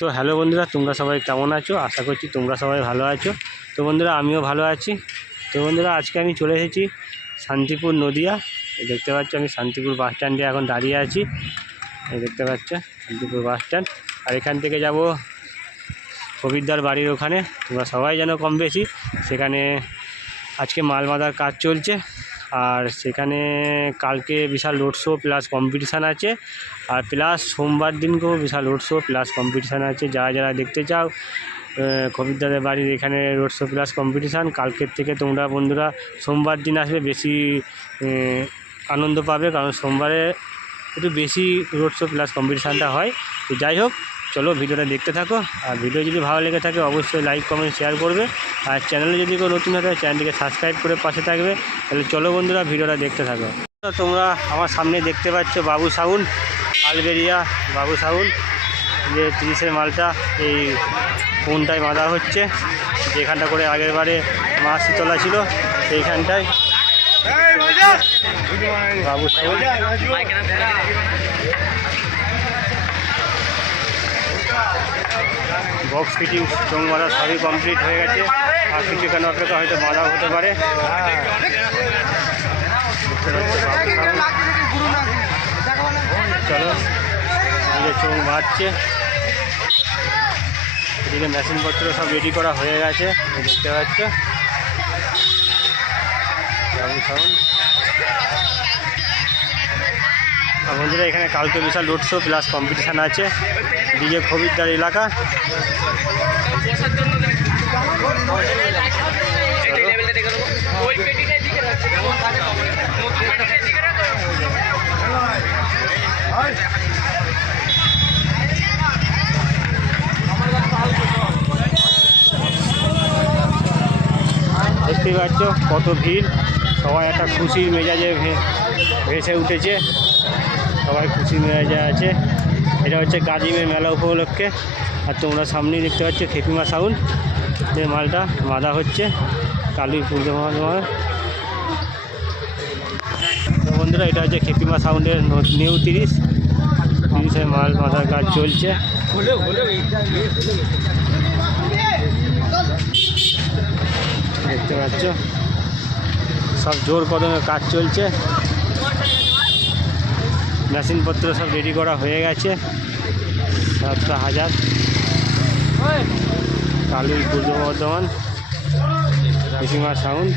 তো হ্যালো বন্ধুরা, তোমরা সবাই কেমন আছো? আশা করছি তোমরা সবাই ভালো আছো। তো বন্ধুরা, আমিও ভালো আছি। তো বন্ধুরা, আজকে আমি চলে এসেছি শান্তিপুর নদিয়া। দেখতে পাচ্ছ, আমি শান্তিপুর বাস স্ট্যান্ডে এখন দাঁড়িয়ে আছি। দেখতে পাচ্ছ, শান্তিপুর বাস স্ট্যান্ড। আর এখান থেকে যাব কবিরদার বাড়ির ওখানে। তোমরা সবাই যেন কম বেশি। সেখানে আজকে মাল বাঁধার কাজ চলছে। আর সেখানে কালকে বিশাল রোড শো প্লাস কম্পিটিশান আছে। আর প্লাস সোমবার দিনকেও বিশাল রোড শো প্লাস কম্পিটিশান আছে। যারা যারা দেখতে চাও কবিরদাদের বাড়ির এখানে রোড শো প্লাস কম্পিটিশান কালকের থেকে তোমরা বন্ধুরা সোমবার দিন আসবে বেশি আনন্দ পাবে। কারণ সোমবারে একটু বেশি রোড শো প্লাস কম্পিটিশানটা হয়। তো যাই হোক চলো ভিডিওটা দেখতে থাকো। আর ভিডিও যদি ভালো লেগে থাকে অবশ্যই লাইক কমেন্ট শেয়ার করবে। আর চ্যানেলে যদি কেউ নতুন থাকে চ্যানেলটিকে সাবস্ক্রাইব করে পাশে থাকবে। তাহলে চলো বন্ধুরা ভিডিওটা দেখতে থাকো। তোমরা আমার সামনে দেখতে পাচ্ছ বাবু সাউন্ড আলবেরিয়া বাবু সাউন্ড যে তিরিশের মালটা এই কোনটায় বাঁধা হচ্ছে। যেখানটা করে আগের বারে মা শীতলা ছিল সেইখানটায়। বাবু সাউন্ড বক্স ফিটিং চোখ মারা সবই কমপ্লিট হয়ে গেছে। আর কিছুক্ষণ অপেক্ষা হয়তো বাঁধাও হতে পারে। চলো এদিকে চোখ বাঁধছে। এদিকে মেশিনপত্র সব রেডি করা হয়ে গেছে, দেখতে পাচ্ছ? বন্ধুরা এখানে কালকে বিশাল রোড শো প্লাস কম্পিটিশান আছে ডিজে খবিরদার এলাকা। দেখতেই পাচ্ছ কত ভিড়, সবাই একটা খুশির মেজাজে ভেসে উঠেছে। সবাই খুশি মেজাজে আছে। এটা হচ্ছে গাজিমের মেলা উপলক্ষে। আর তোমরা সামনেই দেখতে পাচ্ছ খেপিমা সাউন্ড। যে মালটা বাঁধা হচ্ছে, কালী পুজো তোমার তো বন্ধুরা, এটা হচ্ছে খেপিমা সাউন্ডের নিউ তিরিশ। তিরিশের মাল বাঁধার কাজ চলছে। দেখতে পাচ্ছ? সব জোর কদমে কাজ চলছে। মেশিনপত্র সব রেডি করা হয়ে গেছে। সাতটা হাজার। কালী, পূর্ব বর্ধমান কুসিমা সাউন্ড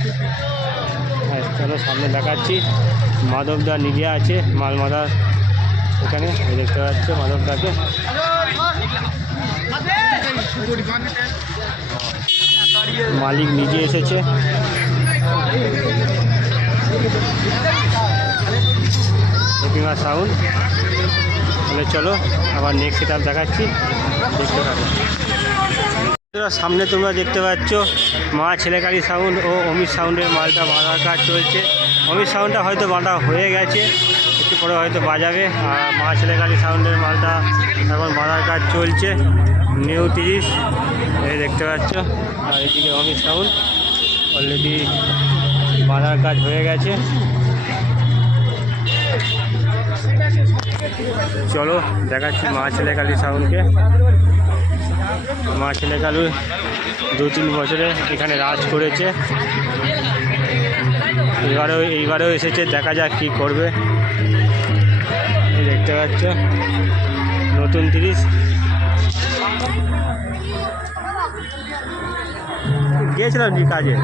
হ্যাঁ চলো সামনে দেখাচ্ছি। মাধবদা নিজে আছে মাল মাদার এখানে দেখতে পাচ্ছ মাধবদাকে। মালিক নিজে এসেছে। প্রতিমা সাউন্ড। তাহলে চলো আবার নেক্সট সেট দেখাচ্ছি। দেখতে বন্ধুরা, সামনে তোমরা দেখতে পাচ্ছ মা ছেলেকালী সাউন্ড ও অমিত সাউন্ডের মালটা বাঁধার কাজ চলছে। অমিত সাউন্ডটা হয়তো বাঁধা হয়ে গেছে একটু পরে হয়তো বাজাবে। আর মা ছেলেকালী সাউন্ডের মালটা এখন বাঁধার কাজ চলছে। নিউ তিরিশ এই দেখতে পাচ্ছ। আর এদিকে অমিত সাউন্ড অলরেডি বাঁধার কাজ হয়ে গেছে। চলো, দেখাচ্ছি মা ছেলেকালী সাউন্ডকে। মা ছেলেকালু দু তিন বছরে এখানে রাজ করেছে। এবারেও, এইবারেও এসেছে, দেখা যাক কী করবে। দেখতে পাচ্ছ, নতুন তিরিশ। গিয়েছিলাম কি কাজে?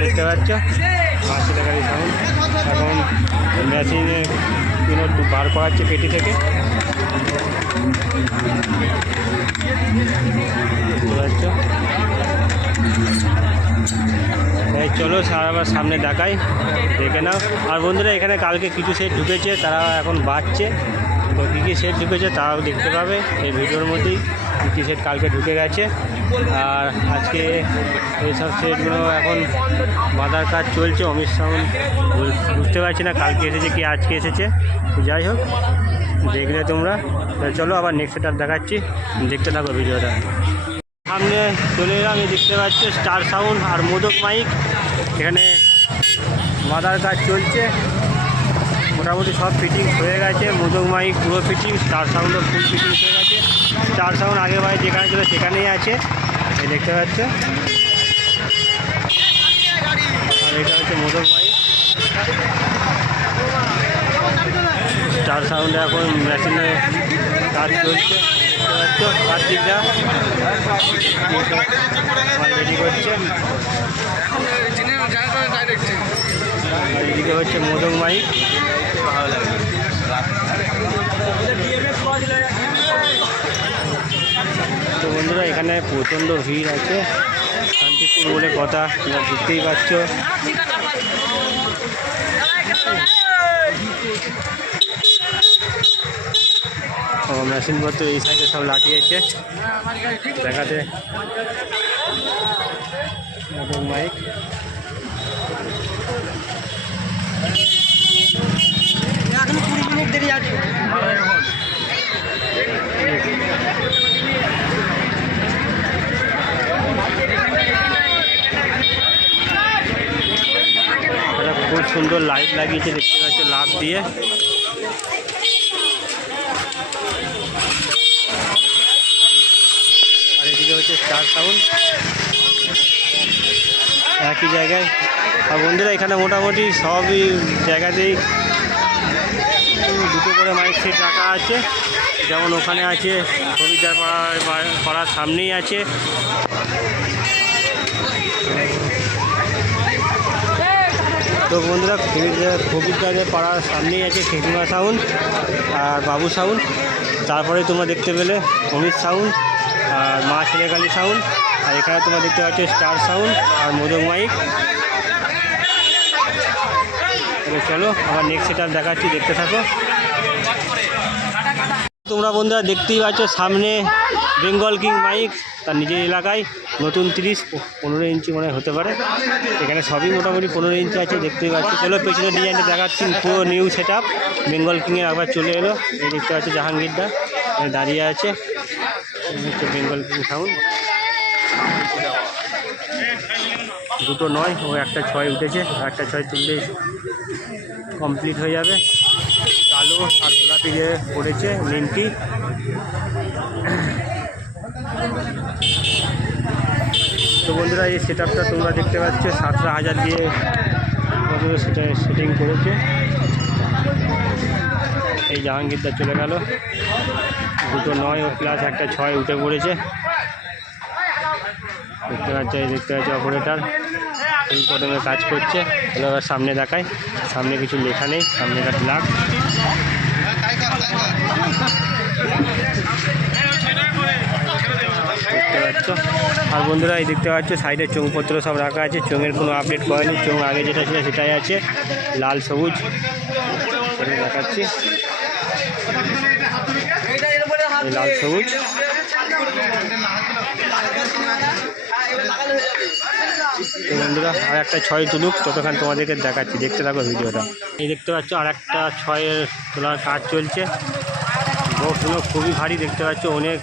দেখতে পাচ্ছ? মা ছেলেকালী সাউন্ড এখন মেশিনে কোনো বার করাচ্ছে পেটি থেকে। এই চলো আবার সামনে দেখাই। দেখে নাও। আর বন্ধুরা, এখানে কালকে কিছু সেট ঢুকেছে, তারা এখন বাঁচছে তো কী কী সেট ঢুকেছে, তারাও দেখতে পাবে। এই ভিডিওর মধ্যেই কী কী সেট কালকে ঢুকে গেছে। আর আজকে এইসব সেটগুলো এখন বাঁধার কাজ চলছে, অমিত সাউন্ড বুঝ- বুঝতে পারছি না কালকে এসেছে কি আজকে এসেছে। যাই হোক, দেখলে তোমরা। চলো আবার নেক্সট সেট দেখাচ্ছি। দেখতে থাকো ভিডিওটা। সামনে চলে এলাম দেখতে পাচ্ছ স্টার সাউন্ড আর মোদক মাইক। এখানে মাদার কাজ চলছে। মোটামুটি সব ফিটিংস হয়ে গেছে। মোদক মাইক পুরো ফিটিং স্টার সাউন্ডও ফুল ফিটিংস হয়ে গেছে। স্টার সাউন্ড আগে ভাই যেখানে ছিল সেখানেই আছে। দেখতে পাচ্ছ? আর এটা হচ্ছে মোদক মাইক স্টার সাউন্ডে এখন মেশিনে কাজ চলছে। কার্তিকটা রেডি করছে এদিকে হচ্ছে মোদক মাইক তো বন্ধুরা এখানে প্রচণ্ড ভিড় আছে। শান্তিপুর বলে কথা, তোমরা বুঝতেই পারছ ও মেশিনপত্র এই সাইডে সব লাঠিয়েছে। দেখাতে। মাইক দেরি আছে এটা খুব সুন্দর লাইট লাগিয়েছে, দেখতে পাচ্ছ লাভ দিয়ে। আর এদিকে হচ্ছে স্টার সাউন্ড একই জায়গায়। আর বন্ধুরা, এখানে মোটামুটি সবই জায়গাতেই দুটো করে মাইক সেট রাখা আছে। যেমন ওখানে আছে কবিতার পাড়ার পাড়ার সামনেই আছে। তো বন্ধুরা কবিতাদের পাড়ার সামনেই আছে খেকিমা সাউন্ড আর বাবু সাউন্ড তারপরে তোমরা দেখতে পেলে অমিত সাউন্ড আর মা ছেলেকালী সাউন্ড আর এখানে তোমরা দেখতে পাচ্ছ স্টার সাউন্ড আর মোদক মাইক। চলো, আবার নেক্সট সেটা দেখাচ্ছি, দেখতে থাকো। তোমরা বন্ধুরা দেখতেই পাচ্ছ সামনে বেঙ্গল কিং মাইক তার নিজের এলাকায়। নতুন তিরিশ, পনেরো ইঞ্চি মনে হতে পারে। এখানে সবই মোটামুটি পনেরো ইঞ্চি আছে দেখতেই পাচ্ছি। চলো পেছনে ডিজাইনটা দেখাচ্ছি। পুরো নিউ সেট আপ বেঙ্গল কিংয়ের আবার চলে এলো। এই দেখতে পাচ্ছি জাহাঙ্গীরটা দাঁড়িয়ে আছে। হচ্ছে বেঙ্গল কিং সাউন্ড দুটো নয়, ও একটা ছয় উঠেছে একটা ছয় তুললে কমপ্লিট হয়ে যাবে। কালো আর গোলাপি যে পড়েছে নিমকি। তো বন্ধুরা, এই সেট তোমরা দেখতে পাচ্ছ। সাতটা হাজার দিয়ে সেটা সেটিং করেছে। এই জাহাঙ্গীরটা চলে গেল। দুটো নয় ও প্লাস একটা ছয় উঠে পড়েছে। দেখতে পাচ্ছ, এই দেখতে পাচ্ছ অপারেটার কদমে কাজ করছে। এবার সামনে দেখায় সামনে কিছু লেখা নেই সামনে একটা ব্লাক দেখতে পাচ্ছ আর বন্ধুরা, এই দেখতে পাচ্ছ, সাইডে চোঙপত্র সব রাখা আছে, চোঙের কোনো আপডেট করেনি, চোঙ আগে যেটা ছিল সেটাই আছে, লাল সবুজ। দেখাচ্ছি। লাল সবুজ। বন্ধুরা, আর একটা ছয় তুলুক, ততক্ষণ তোমাদেরকে দেখাচ্ছি, দেখতে থাকো ভিডিওটা। এই দেখতে পাচ্ছ, আর একটা ছয়ের তোলার কাজ চলছে। বক্সগুলো খুবই ভারী দেখতে পাচ্ছ, অনেক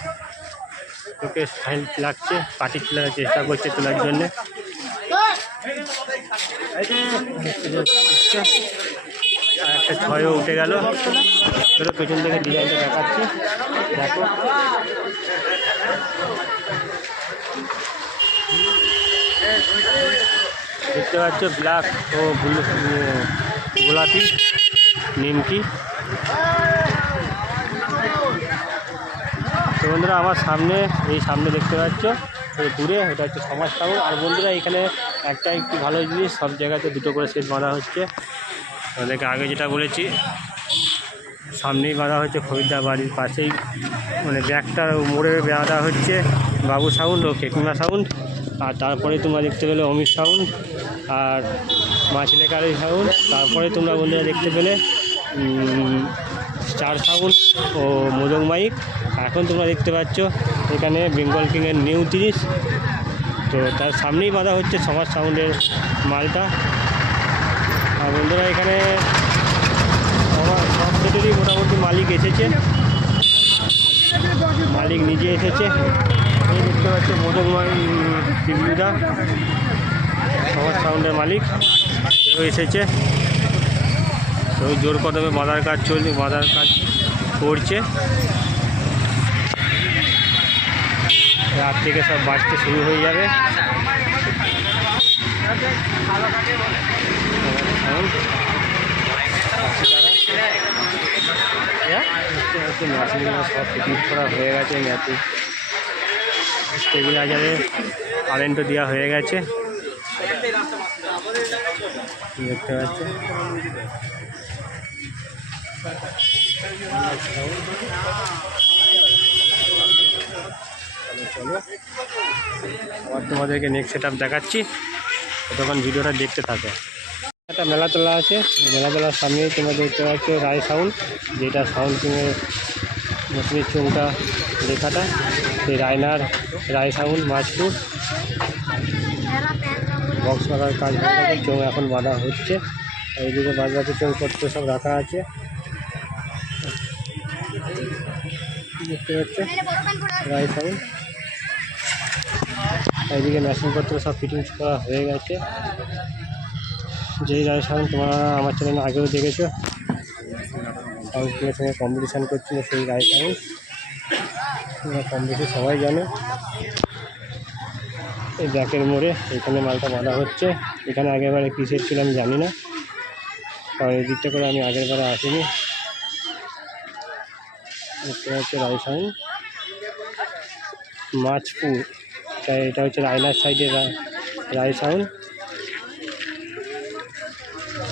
লোকে হেল্প লাগছে পাটি তোলার চেষ্টা করছে তোলার জন্যে। একটা ছয়ও উঠে গেল। চলো পেছন থেকে ডিজাইনটা দেখাচ্ছি। দেখো। দেখতে পাচ্ছ ব্ল্যাক ও ব্লু গোলাপি, নিমকি তো বন্ধুরা, আমার সামনে, এই সামনে দেখতে পাচ্ছ দূরে, এটা হচ্ছে সমাজ টাউন আর বন্ধুরা, এখানে একটা একটু ভালো জিনিস, সব জায়গাতে দুটো করে সেট বাঁধা হচ্ছে। ওদেরকে আগে যেটা বলেছি, সামনেই বাঁধা হচ্ছে খরিদ্দার বাড়ির পাশেই। মানে ব্যাগটার মোড়ে বাঁধা হচ্ছে বাবু সাউন্ড ও কেকুনা সাউন্ড। আর তারপরে তোমরা দেখতে পেলে অমিত সাউন্ড আর মাছলেকারি সাউন্ড। তারপরে তোমরা বন্ধুরা দেখতে পেলে স্টার সাউন্ড ও মোদক মাইক। এখন তোমরা দেখতে পাচ্ছ, এখানে বেঙ্গল কিংয়ের নিউ তিরিশ। তো তার সামনেই বাঁধা হচ্ছে সমাজ সাউন্ডের মালটা। আর বন্ধুরা, এখানে আমার সব সেটেরই মোটামুটি মালিক এসেছে। মালিক নিজে এসেছে। এই দেখতে পাচ্ছে মোদক টিভিটা সমাজ সাউন্ডের মালিক এসেছে। তো ওই জোর কদমে বাঁধার কাজ চলছে, বাঁধার কাজ করছে। রাত থেকে সব বাঁচতে শুরু হয়ে যাবে। সব ফিটিং করা হয়ে গেছে মেশিন স্টেবিলাইজারে কারেন্টও দেওয়া হয়ে গেছে। দেখতে পাচ্ছি আবার তোমাদেরকে নেক্সট সেট দেখাচ্ছি। তখন ভিডিওটা দেখতে থাকো। একটা মেলা তোলা আছে। মেলা তোলার সামনেই তোমরা দেখতে পাচ্ছ রায় সাউন্ড যেটা সাউন্ড কিংয়ের মেশিনের চোখটা লেখাটা। সেই রায়নার রায় সাউন্ড মাছপুর। বক্স বাঁধার কাজ চোখ এখন বাঁধা হচ্ছে। এইদিকে বাদ বাকি চোখপত্র সব রাখা আছে। দেখতে পাচ্ছে রায় সাউন্ড এইদিকে মেশিনপত্র সব ফিটিংস করা হয়ে গেছে। যেই রায় সাউন্ড তোমরা আমার চ্যানেলে আগেও দেখেছ সাউন্ডের সঙ্গে কম্পিটিশান করছিল সেই রায় সাউন্ড তোমরা কম বেশি সবাই জানো। এই ব্যাকের মোড়ে এখানে মালটা বাঁধা হচ্ছে। এখানে আগেরবারে কিসের ছিল আমি জানি না। কারণ এই দিকটা করে আমি আগের বারে আসিনি। দেখতে হচ্ছে সাউন্ড মাছপুর। এটা হচ্ছে রায়নার সাইডে রায় সাউন্ড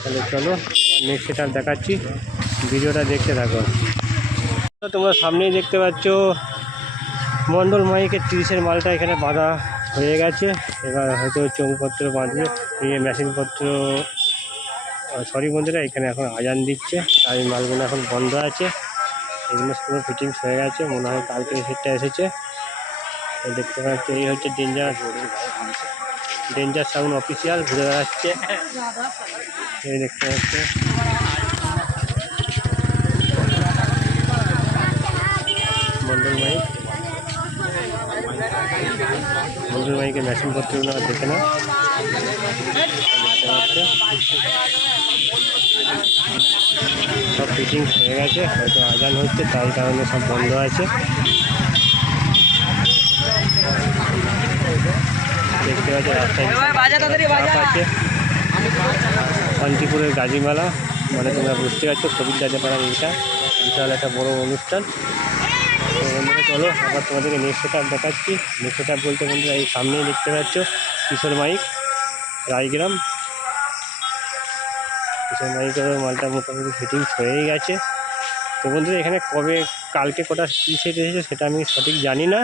তাহলে চলো নেক্সট সেটা দেখাচ্ছি। ভিডিওটা দেখতে থাকো। তোমরা সামনেই দেখতে পাচ্ছ মণ্ডল মাইকের তিরিশের মালটা এখানে বাঁধা হয়ে গেছে। এবার হয়তো চৌপত্র বাঁধবে। এই মেশিনপত্র সরি বন্ধুরা, এখানে এখন আজান দিচ্ছে। তাই মালগুলো এখন বন্ধ আছে। এগুলো পুরো ফিটিংস হয়ে গেছে, মনে হয় কালকে সেটটা এসেছে। দেখতে পাচ্ছি, এই হচ্ছে ডেঞ্জার ডেঞ্জার সাউন্ড অফিসিয়াল ঘুরে বেড়াচ্ছে। এই দেখতে পাচ্ছে। মন্ডল মাইক। মন্ডল মাইকের মেশিনপত্রগুলো দেখে না দেখতে পাচ্ছে। সব ফিটিংস হয়ে গেছে হয়তো আজান হচ্ছে তাই কারণে সব বন্ধ আছে। দেখতে পাচ্ছি রাস্তায় আছে। শান্তিপুরের গাজীমালা মানে তোমরা বুঝতে পারছ কবির পাড়ার এটা বিশাল একটা বড় অনুষ্ঠান। তো বন্ধুরা চলো আবার তোমাদেরকে নেক্সট সেট দেখাচ্ছি। নেক্সট সেট বলতে বন্ধুরা এই সামনেই দেখতে পাচ্ছ কিশোর মাইক রায়গ্রাম। মাইকের মালটা মোটামুটি ফিটিংস হয়েই গেছে। তো বন্ধুরা, এখানে কবে, কালকে কটা কী সেট এসেছে সেটা আমি সঠিক জানি না।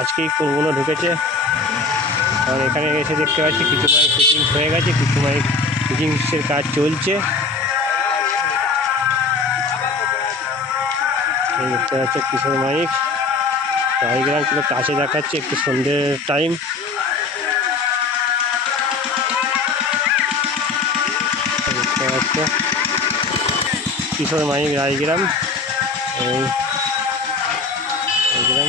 আজকেই কোনগুলো ঢুকেছে। কারণ এখানে এসে দেখতে পাচ্ছি কিছু মাইক ফিটিংস হয়ে গেছে, কিছু মাইক ফিটিংসের কাজ চলছে। দেখতে পাচ্ছি কিশোর মাইক? টাইগ্রাম পুরো কাছে দেখাচ্ছে একটু সন্ধ্যের টাইম পাচ্ছে কিশোর মাইক রায়গ্রাম। রায়গ্রাম।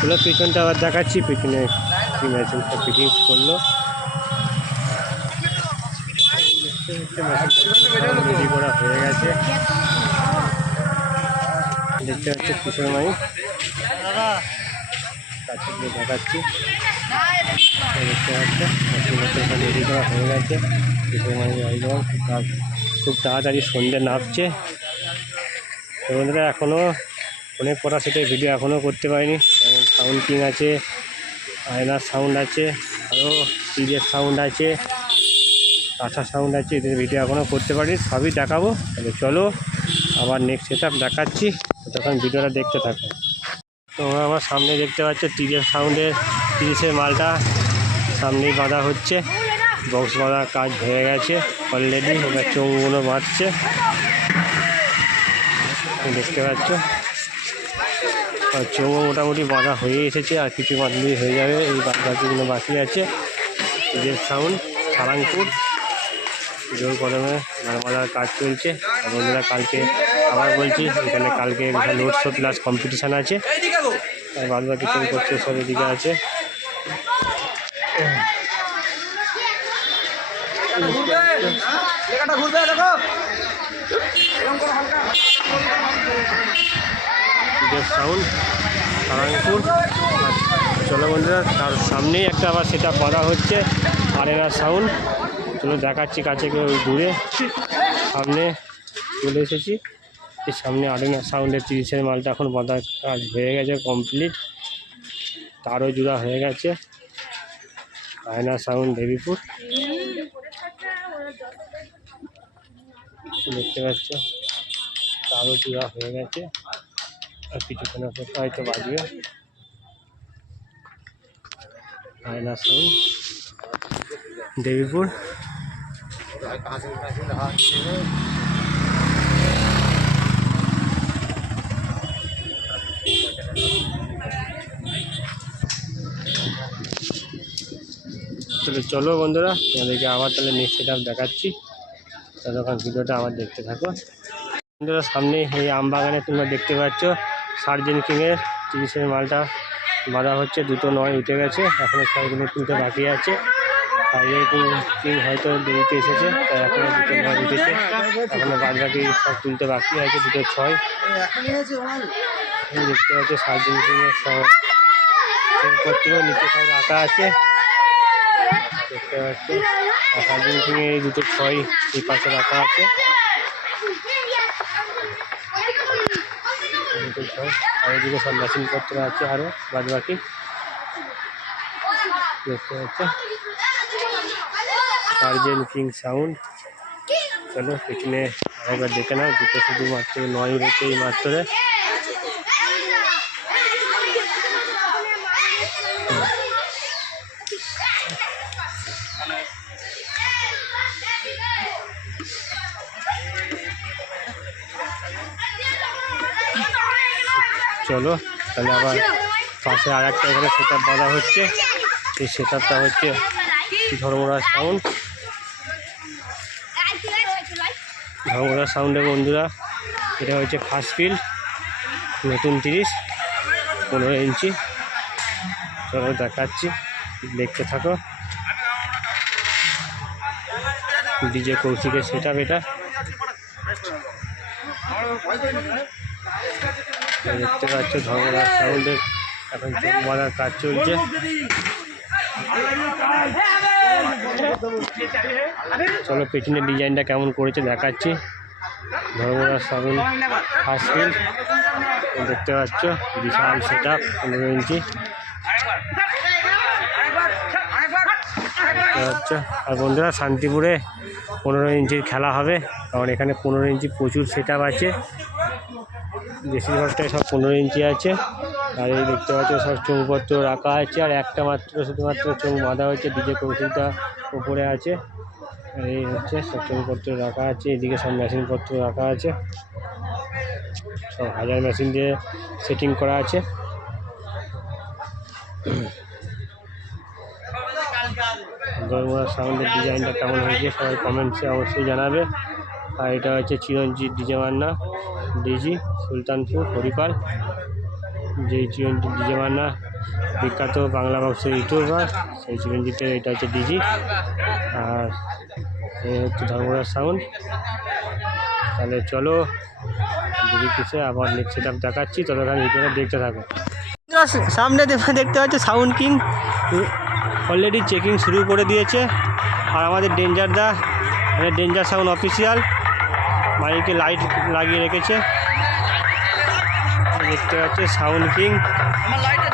হলো পিছনটা আবার দেখাচ্ছি, পিছনে কি মেশিনটা ফিটিংস করল। রেডি করা হয়ে গেছে। দেখতে পাচ্ছি কিশোর মাই কাছে দেখাচ্ছি। রেডি করা হয়ে গেছে। খুব তাড়াতাড়ি সন্ধ্যে নামছে। বন্ধুরা এখনও অনেক কটা সেটের ভিডিও এখনও করতে পারিনি। যেমন সাউন্ড কিং আছে, আয়নার সাউন্ড আছে আরও সিজের সাউন্ড আছে কাঁচা সাউন্ড আছে, এদের ভিডিও এখনও করতে পারিনি, সবই দেখাবো। তাহলে চলো, আবার নেক্সট সেট দেখাচ্ছি। তখন ভিডিওটা দেখতে থাকো। তোমরা আমার সামনে দেখতে পাচ্ছ তিরিশ সাউন্ডের তিরিশের মালটা। সামনেই বাঁধা হচ্ছে। বক্স বাঁধার কাজ হয়ে গেছে অলরেডি এবার চোঙগুলো বাঁধছে। দেখতে পাচ্ছ? আর চোঙও মোটামুটি বাঁধা হয়ে এসেছে, আর কিছু বাঁধলেই হয়ে যাবে, এই বাদ বাকিগুলো বাকি আছে। ঈদের সাউন্ড, সারাংপুর। জোর কদমে বাজার কাজ চলছে। আর বন্ধুরা, কালকে আবার বলছি এখানে কালকে লোড শো প্লাস কম্পিটিশান আছে। আর বাদ বাকি করছে সব এদিকে আছে। সাউন্ড সারাংপুর চলো বন্ধুরা তার সামনেই একটা আবার সেটা বাঁধা হচ্ছে আরেনা সাউন্ড চলো দেখাচ্ছি কাছে কেউ দূরে। সামনে চলে এসেছি। এই সামনে আরেনা সাউন্ডের তিরিশের মালটা এখন বাঁধার কাজ হয়ে গেছে কমপ্লিট। তারও জোড়া হয়ে গেছে। আয়না সাউন্ড দেবীপুর। দেখতে পাচ্ছ? তারও জোড়া হয়ে গেছে। আর কিছুক্ষণের পর হয়তো বাজবে। আয়না সাউন্ড দেবীপুর। তাহলে চলো বন্ধুরা, তোমাদেরকে আবার তাহলে নেক্সট সেট দেখাচ্ছি। ততক্ষণ ভিডিওটা আবার দেখতে থাকো। বন্ধুরা, সামনে এই আম বাগানে তোমরা দেখতে পাচ্ছ, সার্জেন কিংয়ের তিরিশের মালটা বাঁধা হচ্ছে, দুটো নয় উঠে গেছে এখনও ছয়গুলো তুলতে বাকি আছে। সার্জেন কিং হয়তো দেরিতে এসেছে, তাই এখনও দুটো নয় উঠেছে। এখনও বাদ বাকি সব তুলতে বাকি আছে, দুটো ছয়। দেখতে পাচ্ছ, সার্জেন কিংয়ের সব নিচে সব রাখা আছে। দেখতে পাচ্ছ। আর কিংয়ের এই দুটো ছয় এই পাশে রাখা আছে। দুটো ছয়। আর এদিকে সব মেশিনপত্র আছে আরও বাদ বাকি দেখতে পাচ্ছ? সার্জেন কিং সাউন্ড চলো পিছনে আরেকবার দেখে নাও, দুটো শুধুমাত্র নয় উড়েছে এই মাত্রে। চলো তাহলে আবার পাশে আর একটা এখানে সেট বাঁধা হচ্ছে। সেই সেট হচ্ছে ধর্মরাজ সাউন্ড ধর্মরাজ সাউন্ডের বন্ধুরা, এটা হচ্ছে ফার্স্ট ফিল্ড নতুন তিরিশ, পনেরো ইঞ্চি। চলো দেখাচ্ছি, দেখতে থাকো। ডিজে কৌশিকের সেট এটা। দেখতে পাচ্ছ ধর্মরাজ সাউন্ডের এখন চোখ বাঁধার কাজ চলছে। চলো পেছনের ডিজাইনটা কেমন করেছে দেখাচ্ছি। ধর্মরাজ সাউন্ড ফিল্ড দেখতে পাচ্ছ বিশাল সেট আপ পনেরো ইঞ্চি। আর বন্ধুরা শান্তিপুরে পনেরো ইঞ্চির খেলা হবে। কারণ এখানে পনেরো ইঞ্চি প্রচুর সেট আছে। বেশিরভাগটাই সব পনেরো ইঞ্চি আছে। আর এই দেখতে পাচ্ছ, সব চৌপত্র রাখা আছে। আর একটা মাত্র, শুধুমাত্র চৌ বাঁধা হয়েছে, ডিজে কৌশলটা উপরে আছে। আর এই হচ্ছে, সব চৌপত্র রাখা আছে। এদিকে সব মেশিনপত্র রাখা আছে। সব হাজার মেশিন দিয়ে সেটিং করা আছে। দরমা সাউন্ডের ডিজাইনটা কেমন হয়েছে, সবাই কমেন্টসে অবশ্যই জানাবে। আর এটা হচ্ছে চিরঞ্জিত ডিজে মান্না। ডিজি, সুলতানপুর হরিপাল যে চিরঞ্জিত ডিজে মান্না, বিখ্যাত বাংলা বক্সের ইউটিউবার, সেই চিরঞ্জিতের এটা হচ্ছে ডিজি। আর এই হচ্ছে ধর্মরাজ সাউন্ড। তাহলে চলো দিদি কিছু আবার নেক্সট সেট দেখাচ্ছি। ততক্ষণ ভিডিওটা দেখতে থাকো। সামনে দেখতে পাচ্ছ সাউন্ড কিং। অলরেডি চেকিং শুরু করে দিয়েছে। আর আমাদের ডেঞ্জার দা মানে ডেঞ্জার সাউন্ড অফিসিয়াল। মাইকে লাইট লাগিয়ে রেখেছে। দেখতে পাচ্ছে সাউন্ড কিং। আমার লাইটটা